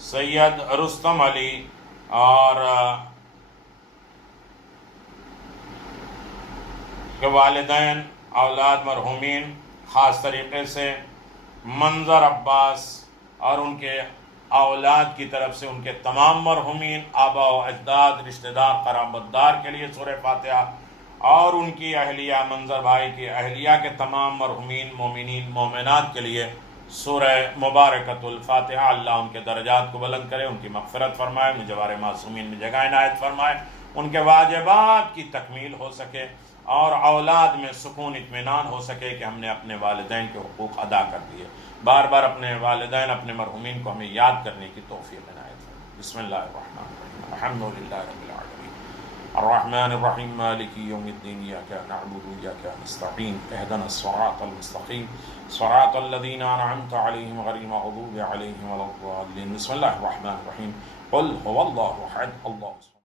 سید رستم علی اور کے والدین اولاد مرحومین، خاص طریقے سے منظر عباس اور ان کے اولاد کی طرف سے ان کے تمام مرحومین آبا و اجداد رشتہ دار قرابت دار کے لیے سورہ فاتحہ، اور ان کی اہلیہ منظر بھائی کی اہلیہ کے تمام مرحومین مومنین مومنات کے لیے سورہ مبارکۃ الفاتحہ۔ اللہ ان کے درجات کو بلند کرے، ان کی مغفرت فرمائے، مجوار معصومین میں جگہ عنایت فرمائے، ان کے واجبات کی تکمیل ہو سکے اور اولاد میں سکون اطمینان ہو سکے کہ ہم نے اپنے والدین کے حقوق ادا کر دیے۔ بار بار اپنے والدین اپنے مرحومین کو ہمیں یاد کرنے کی توفیق عنایت فرمائے۔ بسم اللہ الرحمن الرحیم، الحمد للہ رب العالمین، الرحمن الرحیم، مالک یوم الدین، ایاک نعبد و ایاک نستعین، اہدنا الصراط المستقیم، صراط الذین انعمت علیہم غیر المغضوب علیہم ولا الضالین۔ بسم اللہ الرحمن الرحیم، قل هو اللہ احد، اللہ